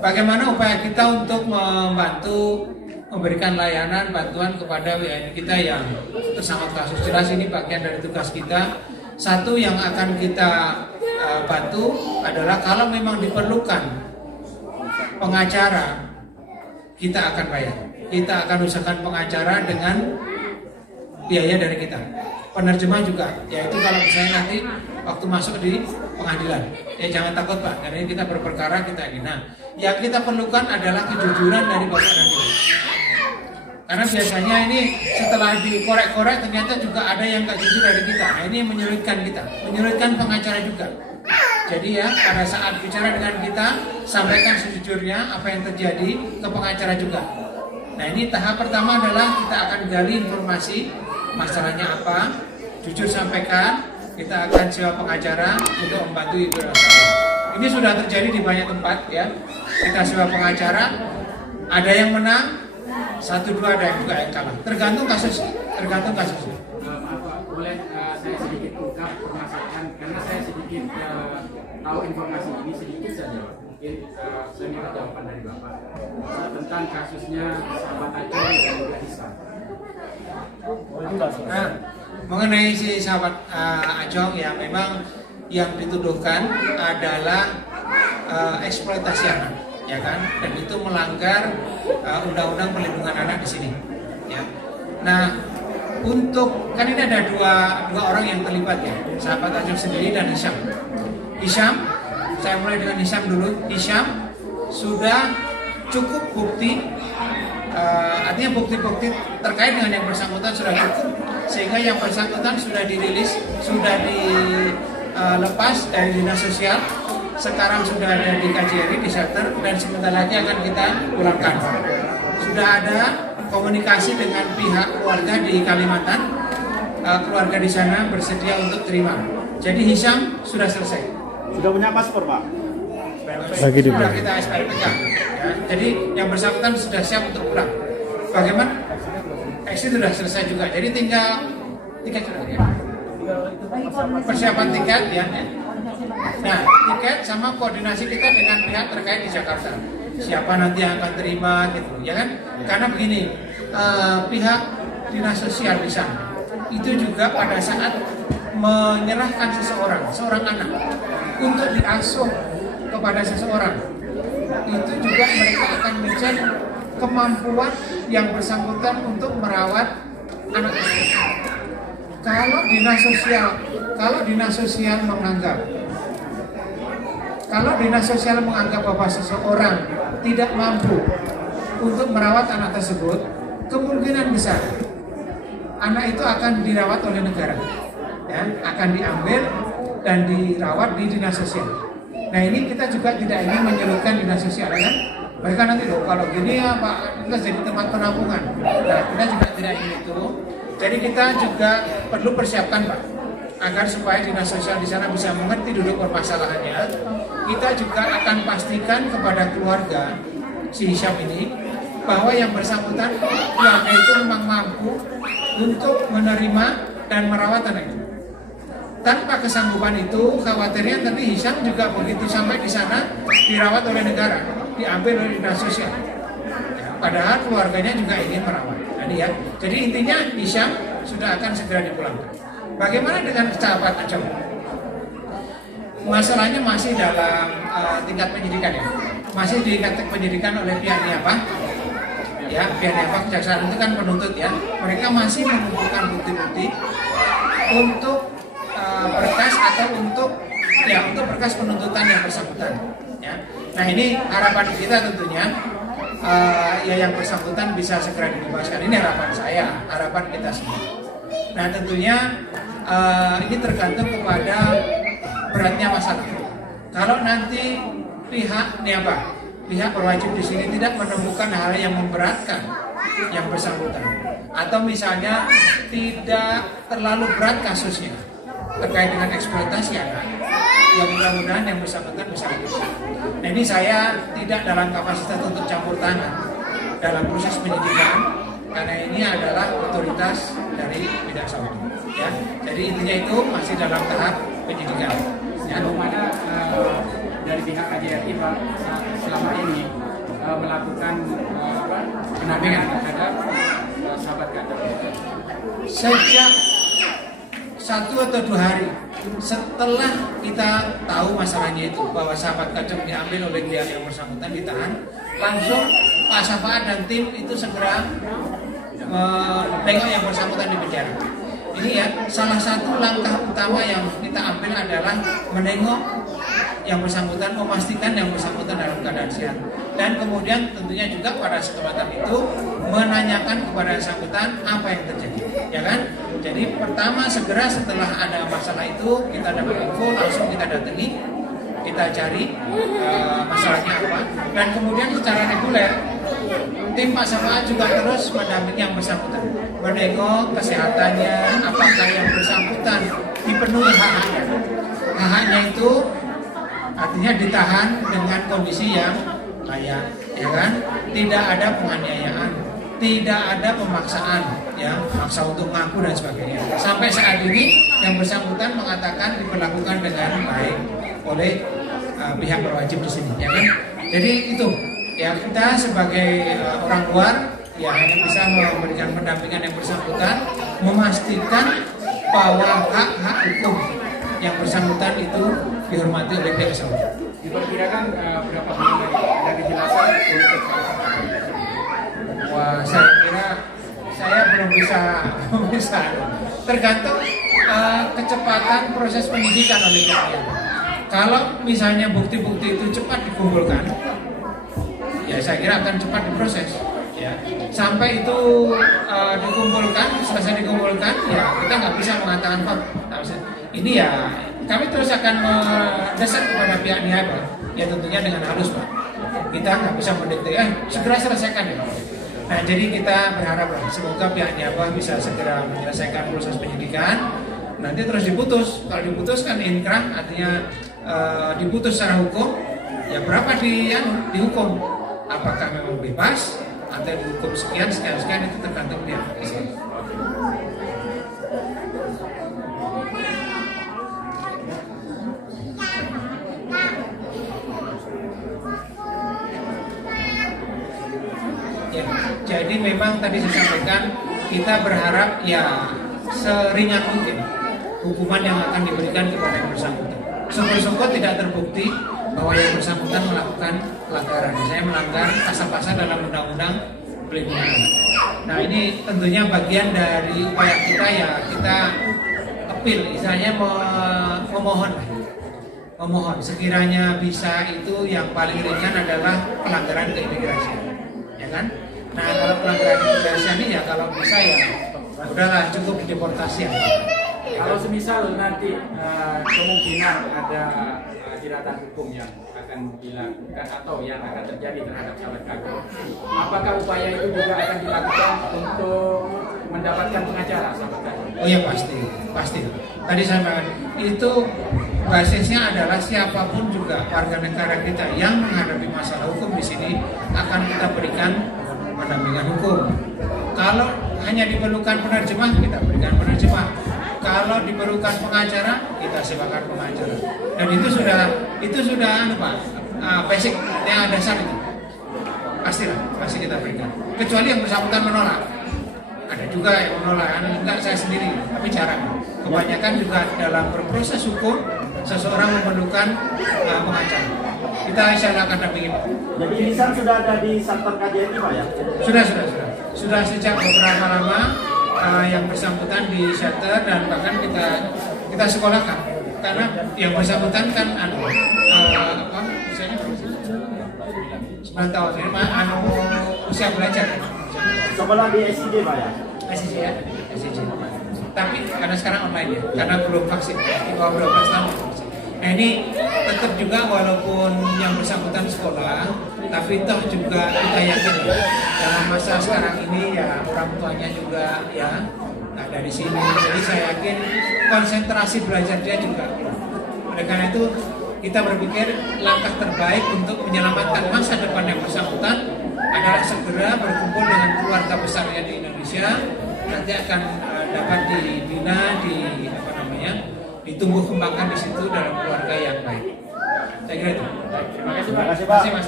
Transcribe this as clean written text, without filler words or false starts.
bagaimana upaya kita untuk membantu memberikan layanan bantuan kepada WNI kita yang tersangkut kasus. Jelas ini bagian dari tugas kita. Satu yang akan kita bantu adalah kalau memang diperlukan pengacara, kita akan bayar. Kita akan usahakan pengacara dengan biaya dari kita. Penerjemah juga, yaitu kalau misalnya nanti waktu masuk di pengadilan, ya jangan takut Pak, karena kita berperkara kita ini. Nah, yang kita perlukan adalah kejujuran dari Bapak dan Ibu. Karena biasanya ini setelah dikorek-korek ternyata juga ada yang gak jujur dari kita. Nah ini menyulitkan kita, menyulitkan pengacara juga. Jadi ya pada saat bicara dengan kita, sampaikan sejujurnya apa yang terjadi ke pengacara juga. Nah ini tahap pertama adalah kita akan gali informasi masalahnya apa, jujur sampaikan, kita akan sewa pengacara untuk membantu Ibu Elsa. Ini sudah terjadi di banyak tempat ya. Kita sewa pengacara, ada yang menang, 1-2 ada yang juga yang kalah. Tergantung kasus, tergantung kasusnya. Maaf Pak, boleh saya sedikit ungkap permasalahan karena saya sedikit tahu informasi ini sedikit saja. Mungkin saya minta jawaban dari Bapak tentang kasusnya sahabat Acong dan juga Hisam. Nah, mengenai si sahabat Acong ya memang yang dituduhkan adalah eksploitasi anak, ya kan? Dan itu melanggar Undang-Undang Perlindungan Anak di sini. Ya. Nah, untuk kan ini ada dua orang yang terlibat ya, sahabat Acong sendiri dan Hisam. Hisam, saya mulai dengan Hisam dulu. Hisam sudah cukup bukti, artinya bukti-bukti terkait dengan yang bersangkutan sudah cukup, sehingga yang bersangkutan sudah dirilis, sudah dilepas dari dinas sosial. Sekarang sudah ada di KJRI, di shelter, dan sebentar lagi akan kita pulangkan. Sudah ada komunikasi dengan pihak keluarga di Kalimantan, keluarga di sana bersedia untuk terima. Jadi Hisam sudah selesai. Sudah punya paspor Pak? Sudah kita SPRP ya. Jadi yang bersangkutan sudah siap untuk pulang. Bagaimana? Exit sudah selesai juga. Jadi tinggal tiket ya. Persiapan tiket ya. Nah, tiket sama koordinasi kita dengan pihak terkait di Jakarta. Siapa nanti yang akan terima gitu, ya kan? Karena begini, pihak dinas sosial di sana itu juga pada saat menyerahkan seorang anak untuk diasuh kepada seseorang, itu juga mereka akan mencek kemampuan yang bersangkutan untuk merawat anak tersebut. Kalau dinas sosial menganggap bahwa seseorang tidak mampu untuk merawat anak tersebut, kemungkinan besar anak itu akan dirawat oleh negara, ya, akan diambil dan dirawat di dinas sosial. Nah ini kita juga tidak ingin menyulitkan dinas sosial, kan? Mereka nanti loh kalau gini ya Pak, kita jadi tempat penampungan. Nah kita juga tidak ingin itu. Jadi kita juga perlu persiapkan Pak, agar supaya dinas sosial di sana bisa mengerti duduk permasalahannya. Kita juga akan pastikan kepada keluarga si Hisam ini bahwa yang bersangkutan keluarga itu memang mampu untuk menerima dan merawat anak itu. Tanpa kesanggupan itu, khawatirnya nanti Hisam juga begitu sampai di sana dirawat oleh negara, diambil oleh dinas sosial. Ya, padahal keluarganya juga ingin merawat. Ya. Jadi intinya Hisam sudah akan segera dipulangkan. Bagaimana dengan sahabat Acong? Masalahnya masih dalam tingkat penyidikan ya. Masih di tingkat penyidikan oleh pihak NIAPA. Ya, pihak NIAPA kejaksaan itu kan penuntut ya. Mereka masih mengumpulkan bukti-bukti untuk berkas atau untuk berkas penuntutan yang bersangkutan. Ya. Nah ini harapan kita tentunya ya yang bersangkutan bisa segera dibebaskan. Ini harapan saya, harapan kita semua. Nah tentunya ini tergantung kepada beratnya masalah. Kalau nanti pihak berwajib di sini tidak menemukan hal yang memberatkan yang bersangkutan, atau misalnya tidak terlalu berat kasusnya terkait dengan eksploitasi anak, ya mudah-mudahan yang bersangkutan bisa bebas. Nah ini saya tidak dalam kapasitas untuk campur tangan dalam proses penyidikan, karena ini adalah otoritas dari Bidang Saudi. Ya, jadi intinya itu masih dalam tahap penyidikan. Sejauh mana dari pihak KJRI Pak selama ini melakukan pendampingan terhadap sahabat kader? Sejak 1 atau 2 hari setelah kita tahu masalahnya itu, bahwa sahabat kader diambil oleh pihak yang bersangkutan, ditahan, langsung Pak Syafaat dan tim itu segera menengok yang bersangkutan di penjara. Ini ya, salah satu langkah utama yang kita ambil adalah menengok yang bersangkutan, memastikan yang bersangkutan dalam keadaan sehat. Dan kemudian tentunya juga pada kesempatan itu menanyakan kepada yang bersangkutan apa yang terjadi, ya kan? Jadi pertama, segera setelah ada masalah itu kita dapat info, langsung kita datangi, kita cari masalahnya apa, dan kemudian secara reguler tim Pak Syafaat juga terus mendampingi yang bersangkutan, menengok kesehatannya, apakah yang bersangkutan dipenuhi hak-haknya. Hak-haknya itu artinya ditahan dengan kondisi yang layak, ya kan? Tidak ada penganiayaan, tidak ada pemaksaan, ya, maksa untuk ngaku dan sebagainya. Sampai saat ini yang bersangkutan mengatakan diperlakukan dengan baik oleh pihak berwajib di sini, ya kan? Jadi itu, ya, kita sebagai orang luar ya hanya bisa memberikan pendampingan yang bersangkutan, memastikan bahwa hak-hak hukum yang bersangkutan itu dihormati oleh pihak saudi. Diperkirakan berapa bulan lagi ada kejelasan untuk Wah, saya kira saya belum bisa tergantung kecepatan proses penyidikan oleh pihak. Kalau misalnya bukti-bukti itu cepat dikumpulkan, ya saya kira akan cepat diproses. Ya, sampai itu dikumpulkan, selesai dikumpulkan, ya kita nggak bisa mengatakan kok. Ini ya kami terus akan mendesak kepada pihak niaga, ya tentunya dengan halus Pak. Kita nggak bisa mendikte, segera selesaikan ya. Nah jadi kita berharap semoga pihak niaga bisa segera menyelesaikan proses penyidikan. Nanti terus diputus. Kalau diputus kan inkrah, artinya diputus secara hukum. Ya berapa dihukum? Apakah memang bebas atau dihukum sekian itu tergantung pihak Islam. Ya, jadi memang tadi saya sampaikan kita berharap ya seringan mungkin hukuman yang akan diberikan kepada yang bersangkutan. Syukur-syukur tidak terbukti bahwa yang bersangkutan melakukan pelanggaran. Saya melanggar pasal-pasal dalam undang-undang pelindungan anak. Nah ini tentunya bagian dari upaya kita, ya kita appeal, misalnya memohon sekiranya bisa itu yang paling ringan adalah pelanggaran keimigrasian, ya kan? Nah kalau pelanggaran keimigrasian ini ya kalau bisa ya udahlah cukup dideportasi ya. Kalau semisal nanti kemungkinan ada jeratan hukum yang akan dilakukan atau yang akan terjadi terhadap sahabat kader, apakah upaya itu juga akan dilakukan untuk mendapatkan pengacara sahabat kader? Oh ya pasti. Tadi saya bilang itu basisnya adalah siapapun juga warga negara kita yang menghadapi masalah hukum di sini akan kita berikan pendampingan hukum. Kalau hanya diperlukan penerjemah, kita berikan penerjemah. Kalau diperlukan pengacara, kita sewakan pengacara. Dan itu sudah basic yang dasar itu. Pasti kita berikan. Kecuali yang bersangkutan menolak. Ada juga yang menolak, enggak saya sendiri, tapi jarang. Kebanyakan juga dalam berproses hukum seseorang memerlukan pengacara. Kita insya Allah akan dampingi. Jadi lisan sudah ada di Satpol KJRI Pak ya? Sudah sejak beberapa lama yang bersangkutan di shelter, dan bahkan kita sekolahkan karena yang bersangkutan kan misalnya 9 tahun ini usia belajar. Sekolah di SIJ Pak ya? SIJ. Tapi karena sekarang online ya, karena belum vaksin, di bawah 12 tahun. Nah ini tetap juga walaupun yang bersangkutan sekolah, tapi toh juga kita yakin ya, dalam masa sekarang ini ya orang tuanya juga ya ada di sini. Jadi saya yakin konsentrasi belajar dia juga. Oleh karena itu kita berpikir langkah terbaik untuk menyelamatkan masa depan yang bersangkutan adalah segera berkumpul dengan keluarga besarnya di Indonesia. Nanti akan dapat dibina, ditumbuh kembangkan di situ dalam keluarga yang baik. Saya kira itu. Terima kasih Pak. Terima kasih Pak.